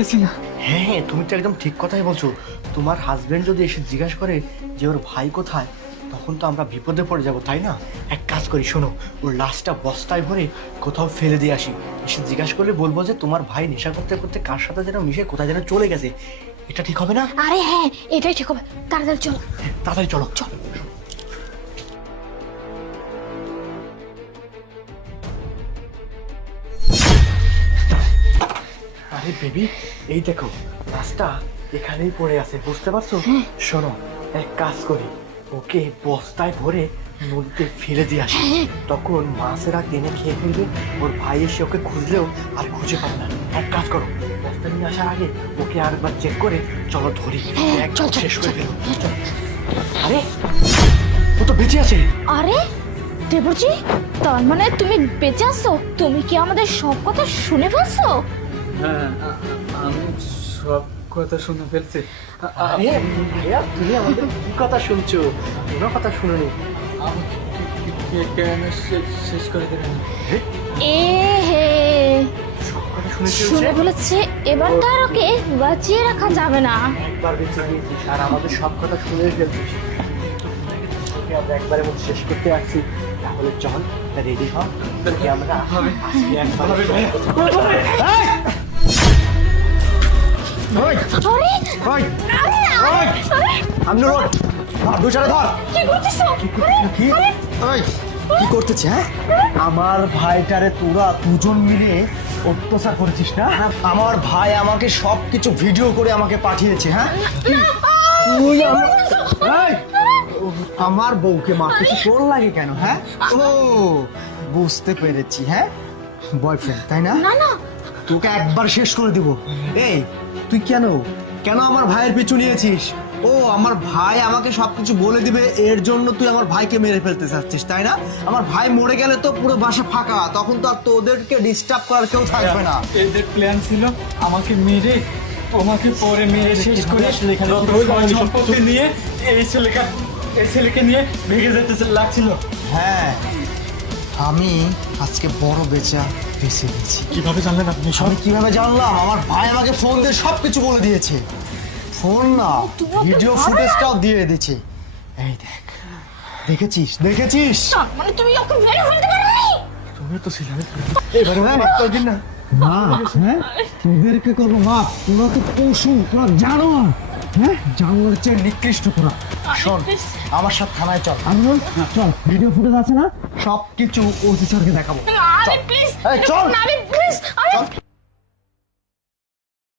পারতেছি না। হ্যাঁ হ্যাঁ, তুমি তো একদম ঠিক কথাই বলছো। তোমার হাজবেন্ড যদি এসে জিজ্ঞাসা করে যে ওর ভাই কোথায়, তখন তো আমরা বিপদে পড়ে যাব, তাই না? এক কাজ করি, শোনো, ওর লাশটা বস্তায় ভরে কোথাও ফেলে দিয়ে আসি। এসে জিজ্ঞাসা করলে বলবো যে তোমার ভাই নেশা করতে করতে কার সাথে যেন মিশে কোথায় যেন চলে গেছে। এটা ঠিক হবে না? আরে হ্যাঁ, এটাই ঠিক হবে। তাড়াতাড়ি চলো। তাড়াতাড়ি চলো। চল। আরে বেবি, এই দেখো মাছটা এখানেই পড়ে আছে, বুঝতে পারছো? শোনো, এক কাজ করি, ওকে বস্তায় ভরে নদীতে ফেলে দিয়ে আসি। তখন মাছেরা টেনে খেয়ে ফেলবে, ওর ভাই এসে ওকে খুঁজলেও আর খুঁজে পাবে না। এক কাজ করো, বস্তা নিয়ে আসার আগে ওকে আরেকবার চেক করে চলো ধরি, একদম শেষ করে ফেলো। আরে ও তো বেঁচে আছে। আরে দেবজি, তার মানে তুমি বেঁচে আছো? তুমি কি আমাদের সব কথা শুনে ফেলছো? হ্যাঁ, আমি সব কথা শুনে ফেলছি। আরে ভাইয়া, তুমি আমাদের কি কথা শুনছো? কোনো কথা শুনোনি। কেন শেষ করে দেবেন? এ হে, সব কথা শুনে শুনে ফেলেছে, এবার তো আর ওকে বাঁচিয়ে রাখা যাবে না। একবার বেঁচে গিয়েছিস আর আমাদের সব কথা শুনে ফেলছিস। তোকে আমরা একবারের মধ্যে শেষ করতে আসছি। তাহলে চল, রেডি হ, তোকে আমরা আজকে একবারে আরে আমি রোড দুচারে ধর। কি করতেছো? কি করতেছে? হ্যাঁ, আমার ভাইটারে তোরা দুজন মিলে অত্যাচার করেছিস না? আমার ভাই আমাকে সবকিছু ভিডিও করে আমাকে পাঠিয়েছে। হ্যাঁ, তুই আমার বউকে মারতে তোর লাগে কেন? হ্যাঁ, ও বুঝতে পেরেছি। হ্যাঁ, বয়ফ্রেন্ড তাই না? না না, তোকে একবার শেষ করে দিব। এই তুই কেন কেন আমার ভাইয়ের পিছু নিয়েছিস? ও আমার ভাই আমাকে সবকিছু বলে দিবে, এর জন্য তুই আমার ভাইকে মেরে ফেলতে চাচ্ছিস, তাই না? আমার ভাই মরে গেলে তো পুরো বাসা ফাঁকা, তখন তো আর তোদেরকে ডিস্টার্ব করার কেউ থাকবে না। এদের প্ল্যান ছিল আমাকে মেরে তোমাকে পরে মেরে শেষ করে সম্পত্তি নিয়ে এই ছেলেকে নিয়ে ভেগে যেতে লাগছিল। হ্যাঁ, আমি আজকে বড় বেচে গেছি। কিভাবে জানলেন আপনি সব? আমি কিভাবে জানলাম? আমার ভাই আমাকে ফোন দিয়ে সবকিছু বলে দিয়েছে। ফোন না, ভিডিও ফুটেজটাও দিয়ে দিয়েছে। এই দেখ, দেখেছিস? তার মানে তুমি ওকে মেরে ফেলতে পারোনি? তুমি তো ছিলে এবারে কয়েকদিন না। হ্যাঁ, তোদেরকে করবো মাপ। তোরা তো পশু, তোরা জানোয়ার। হ্যাঁ, জানোয়ারের চেয়ে নিকৃষ্ট তোরা। শোন, আমার সাথে থানায় চল। চল, ভিডিও ফুটেজ আছে না, সব কিছু ওসি স্যারকে দেখাবো। আরে প্লিজ, এই চল। আরে প্লিজ, আরে চল।